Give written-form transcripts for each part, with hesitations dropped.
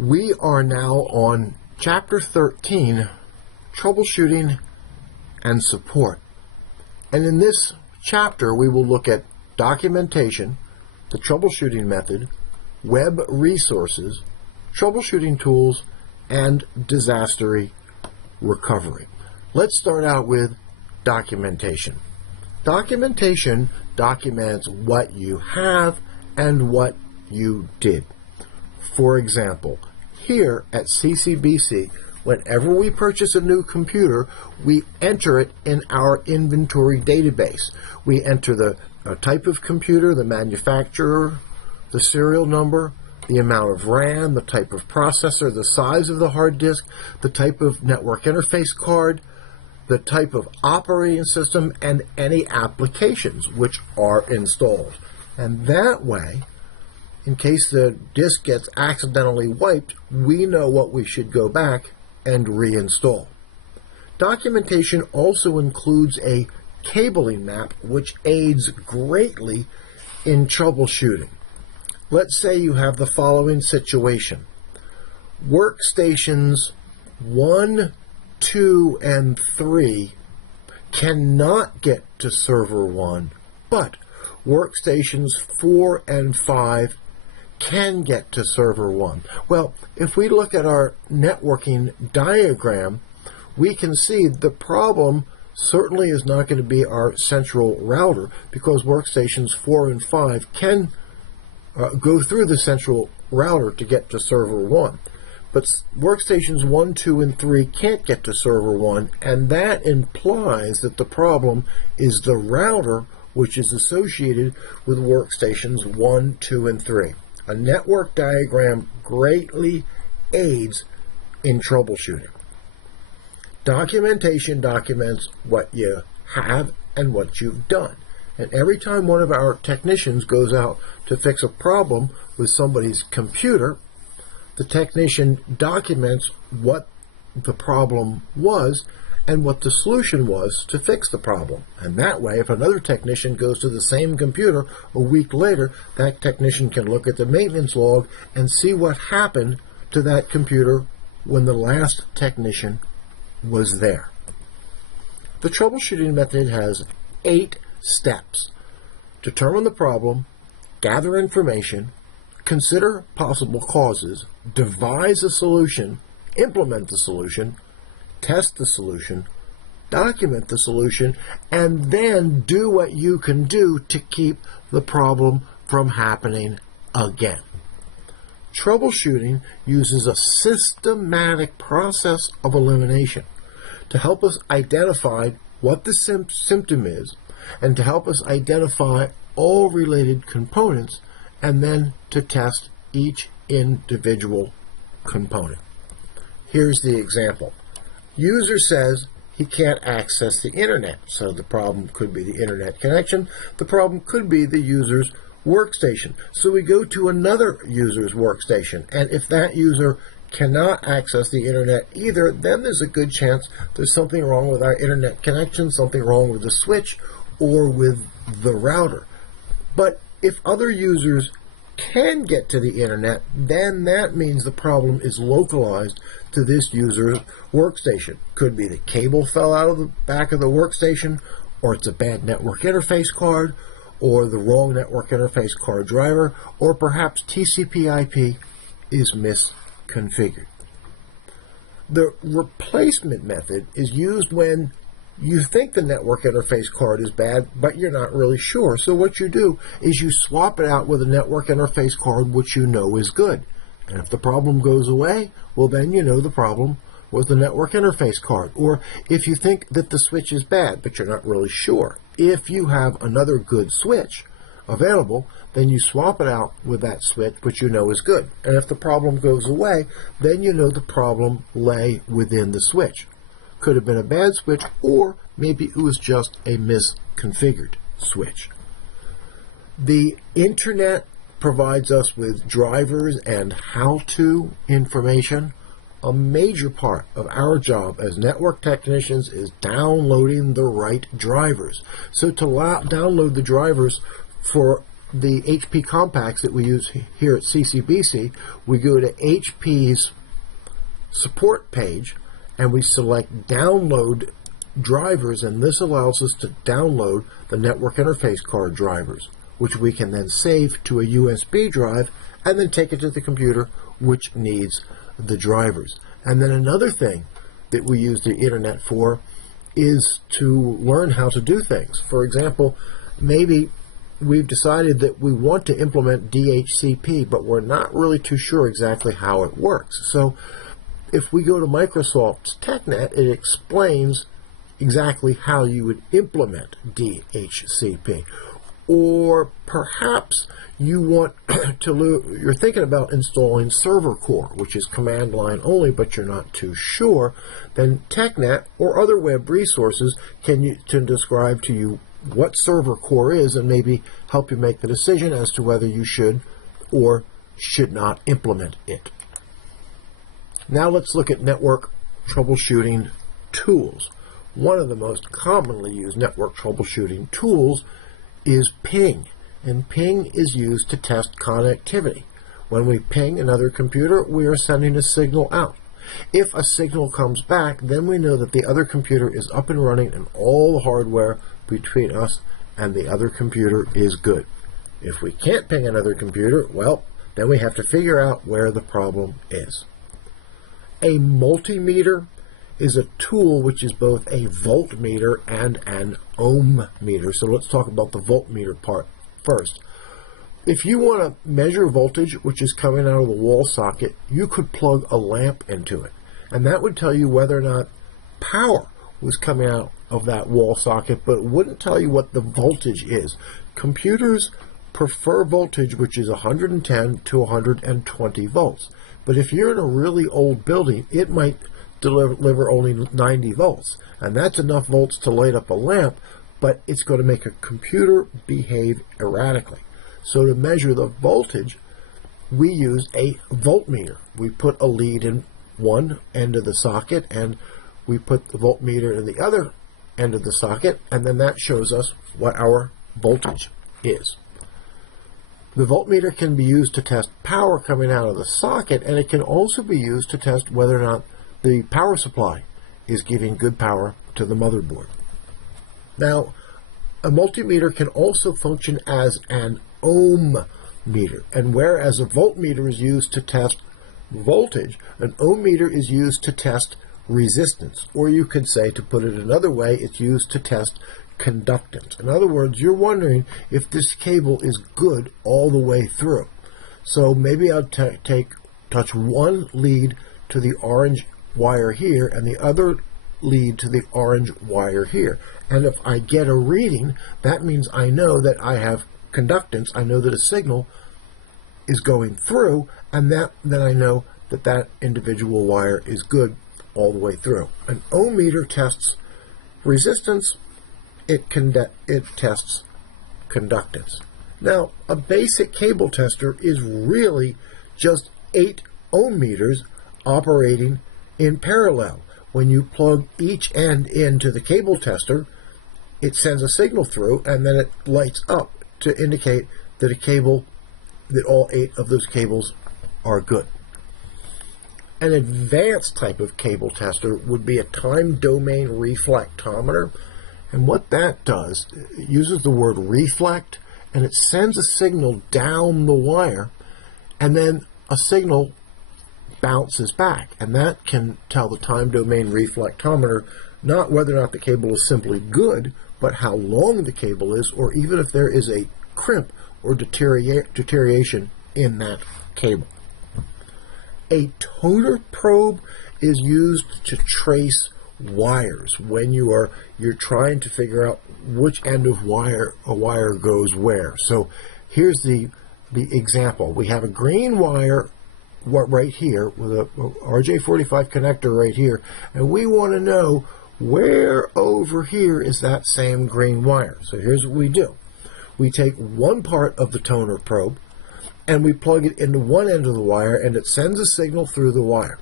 We are now on Chapter 13, Troubleshooting and Support. And in this chapter, we will look at documentation, the troubleshooting method, web resources, troubleshooting tools, and disaster recovery. Let's start out with documentation. Documentation documents what you have and what you did. For example, here at CCBC, whenever we purchase a new computer, we enter it in our inventory database. We enter the type of computer, the manufacturer, the serial number, the amount of RAM, the type of processor, the size of the hard disk, the type of network interface card, the type of operating system, and any applications which are installed. And that way, in case the disk gets accidentally wiped, we know what we should go back and reinstall. Documentation also includes a cabling map, which aids greatly in troubleshooting. Let's say you have the following situation. Workstations 1, 2, and 3 cannot get to server 1, but workstations 4 and 5 can get to server 1. Well, if we look at our networking diagram, we can see the problem certainly is not going to be our central router, because workstations 4 and 5 can go through the central router to get to server 1. But workstations 1, 2, and 3 can't get to server 1, and that implies that the problem is the router which is associated with workstations 1, 2, and 3. A network diagram greatly aids in troubleshooting. Documentation documents what you have and what you've done. And every time one of our technicians goes out to fix a problem with somebody's computer, the technician documents what the problem was and what the solution was to fix the problem. And that way, if another technician goes to the same computer a week later, that technician can look at the maintenance log and see what happened to that computer when the last technician was there. The troubleshooting method has 8 steps. Determine the problem, gather information, consider possible causes, devise a solution, implement the solution, test the solution, document the solution, and then do what you can do to keep the problem from happening again. Troubleshooting uses a systematic process of elimination to help us identify what the symptom is, and to help us identify all related components, and then to test each individual component. Here's the example. User says he can't access the internet, so the problem could be the internet connection. The problem could be the user's workstation. So we go to another user's workstation, and if that user cannot access the internet either, then there's a good chance there's something wrong with our internet connection, something wrong with the switch, or with the router. But if other users can get to the internet, then that means the problem is localized to this user's workstation. Could be the cable fell out of the back of the workstation, or it's a bad network interface card, or the wrong network interface card driver, or perhaps TCP/IP is misconfigured. The replacement method is used when you think the network interface card is bad, but you're not really sure. So what you do is you swap it out with a network interface card which you know is good. And if the problem goes away, well, then you know the problem was the network interface card. Or if you think that the switch is bad, but you're not really sure, if you have another good switch available, then you swap it out with that switch which you know is good. And if the problem goes away, then you know the problem lay within the switch. Could have been a bad switch, or maybe it was just a misconfigured switch. The internet provides us with drivers and how-to information. A major part of our job as network technicians is downloading the right drivers. So to download the drivers for the HP compacts that we use here at CCBC, we go to HP's support page and we select download drivers, and this allows us to download the network interface card drivers, which we can then save to a USB drive and then take it to the computer which needs the drivers. And then another thing that we use the internet for is to learn how to do things. For example, maybe we've decided that we want to implement DHCP, but we're not really too sure exactly how it works. So if we go to Microsoft's TechNet, it explains exactly how you would implement DHCP. Or perhaps you want you're thinking about installing Server Core, which is command line only, but you're not too sure. Then TechNet or other web resources can describe to you what Server Core is and maybe help you make the decision as to whether you should or should not implement it. Now let's look at network troubleshooting tools. One of the most commonly used network troubleshooting tools is ping, and ping is used to test connectivity. When we ping another computer, we are sending a signal out. If a signal comes back, then we know that the other computer is up and running and all the hardware between us and the other computer is good. If we can't ping another computer, well, then we have to figure out where the problem is. A multimeter is a tool which is both a voltmeter and an ohm-meter. So let's talk about the voltmeter part first. If you want to measure voltage which is coming out of the wall socket, you could plug a lamp into it, and that would tell you whether or not power was coming out of that wall socket, but it wouldn't tell you what the voltage is. Computers prefer voltage which is 110 to 120 volts, but if you're in a really old building, it might deliver only 90 volts, and that's enough volts to light up a lamp, but it's going to make a computer behave erratically. So to measure the voltage, we use a voltmeter. We put a lead in one end of the socket, and we put the voltmeter in the other end of the socket, and then that shows us what our voltage is. The voltmeter can be used to test power coming out of the socket, and it can also be used to test whether or not the power supply is giving good power to the motherboard. Now, a multimeter can also function as an ohm-meter, and whereas a voltmeter is used to test voltage, an ohm-meter is used to test resistance, or you could say, to put it another way, it's used to test conductance. In other words, you're wondering if this cable is good all the way through. So maybe I'll touch one lead to the orange wire here and the other lead to the orange wire here, and if I get a reading, that means I know that I have conductance. I know that a signal is going through, and then I know that that individual wire is good all the way through. An ohm-meter tests resistance, it tests conductance. Now, a basic cable tester is really just 8 ohm meters operating in parallel. When you plug each end into the cable tester, it sends a signal through, and then it lights up to indicate that that all 8 of those cables are good. An advanced type of cable tester would be a time domain reflectometer, and what that does, it uses the word reflect, and it sends a signal down the wire, and then a signal bounces back, and that can tell the time domain reflectometer not whether or not the cable is simply good, but how long the cable is, or even if there is a crimp or deterioration in that cable. A toner probe is used to trace wires when you're trying to figure out which end of a wire goes where. So here's the example. We have a green wire right here with a RJ45 connector right here, and we want to know where over here is that same green wire. So here's what we do. We take one part of the toner probe and we plug it into one end of the wire, and it sends a signal through the wire.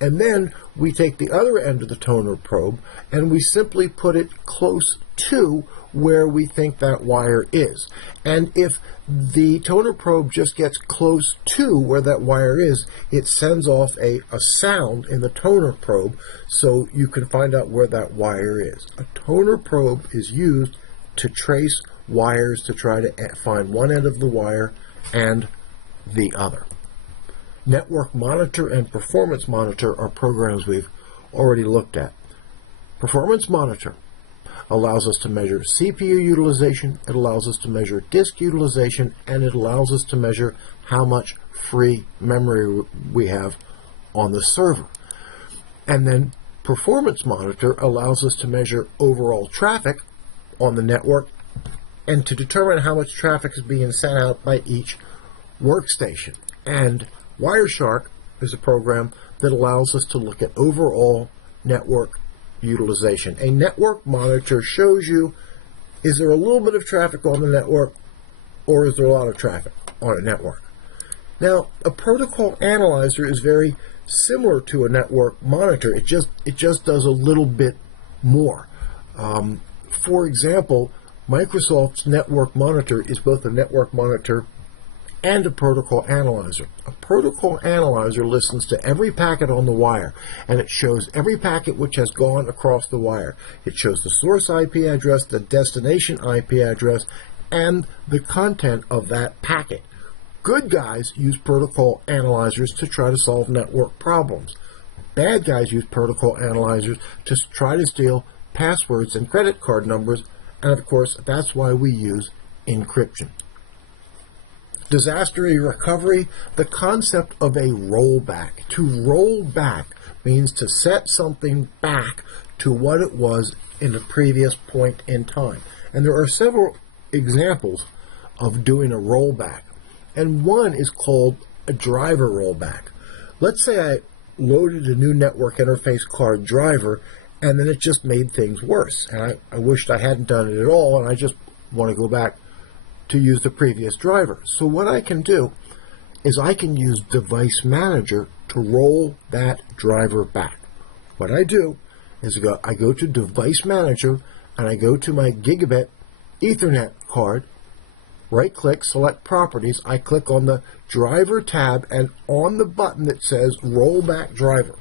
And then we take the other end of the toner probe and we simply put it close to where we think that wire is. And if the toner probe just gets close to where that wire is, it sends off a sound in the toner probe so you can find out where that wire is. A toner probe is used to trace wires to try to find one end of the wire and the other. Network Monitor and Performance Monitor are programs we've already looked at. Performance Monitor allows us to measure CPU utilization, it allows us to measure disk utilization, and it allows us to measure how much free memory we have on the server. And then Performance Monitor allows us to measure overall traffic on the network and to determine how much traffic is being sent out by each workstation. And Wireshark is a program that allows us to look at overall network utilization. A network monitor shows you, is there a little bit of traffic on the network or is there a lot of traffic on a network? Now, a protocol analyzer is very similar to a network monitor. It just does a little bit more. For example, Microsoft's network monitor is both a network monitor and a protocol analyzer. A protocol analyzer listens to every packet on the wire, and it shows every packet which has gone across the wire. It shows the source IP address, the destination IP address, and the content of that packet. Good guys use protocol analyzers to try to solve network problems. Bad guys use protocol analyzers to try to steal passwords and credit card numbers, and of course, that's why we use encryption. Disaster recovery, the concept of a rollback. To roll back means to set something back to what it was in a previous point in time. And there are several examples of doing a rollback. And one is called a driver rollback. Let's say I loaded a new network interface card driver and then it just made things worse. And I wished I hadn't done it at all, and I just want to go back to use the previous driver. So what I can do is I can use Device Manager to roll that driver back. What I do is I go to Device Manager and I go to my Gigabit Ethernet card, right-click, select Properties, I click on the Driver tab, and on the button that says Rollback Driver,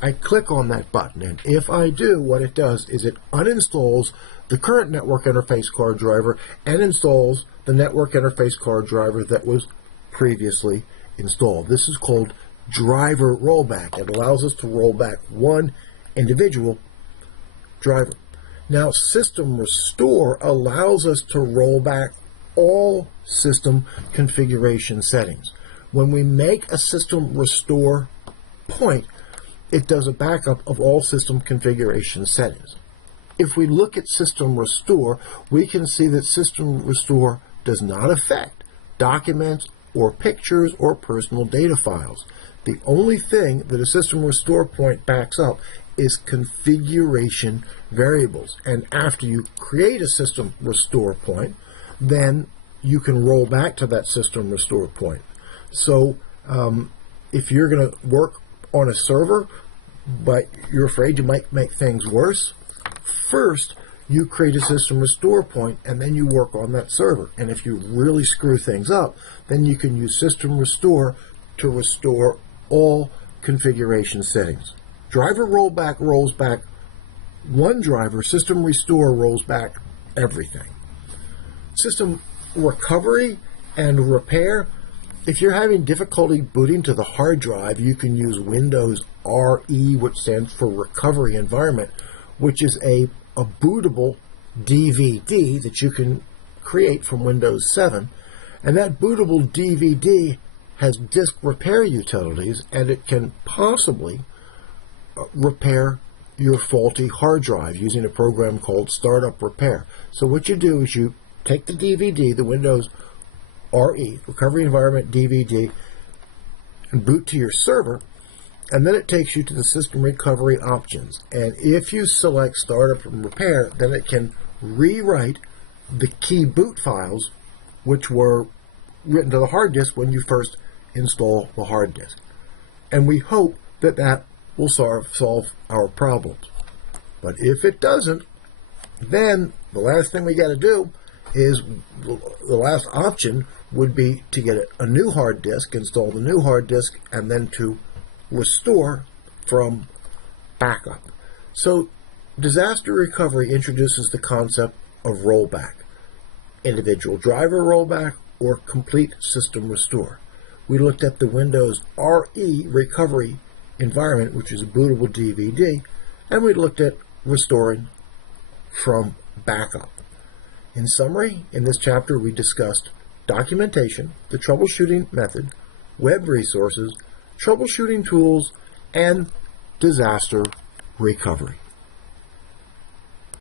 I click on that button, and if I do, what it does is it uninstalls the current network interface card driver and installs the network interface card driver that was previously installed. This is called driver rollback. It allows us to roll back one individual driver. Now, System Restore allows us to roll back all system configuration settings. When we make a System Restore point, it does a backup of all system configuration settings. If we look at System Restore, we can see that System Restore does not affect documents or pictures or personal data files. The only thing that a System Restore point backs up is configuration variables. And after you create a System Restore point, then you can roll back to that System Restore point. So if you're going to work on a server, but you're afraid you might make things worse, first you create a System Restore point and then you work on that server. And if you really screw things up, then you can use System Restore to restore all configuration settings. Driver rollback rolls back one driver. System Restore rolls back everything. System recovery and repair. If you're having difficulty booting to the hard drive, you can use Windows RE, which stands for Recovery Environment, which is a bootable DVD that you can create from Windows 7. And that bootable DVD has disk repair utilities, and it can possibly repair your faulty hard drive using a program called Startup Repair. So what you do is you take the DVD, the Windows RE, Recovery Environment DVD, and boot to your server, and then it takes you to the system recovery options. And if you select Startup and Repair, then it can rewrite the key boot files which were written to the hard disk when you first install the hard disk. And we hope that that will solve our problems. But if it doesn't, then the last thing we got to do is, the last option would be to get a new hard disk, install the new hard disk, and then to restore from backup. So disaster recovery introduces the concept of rollback, individual driver rollback, or complete system restore. We looked at the Windows RE recovery environment, which is a bootable DVD, and we looked at restoring from backup. In summary, in this chapter we discussed documentation, the troubleshooting method, web resources, troubleshooting tools, and disaster recovery.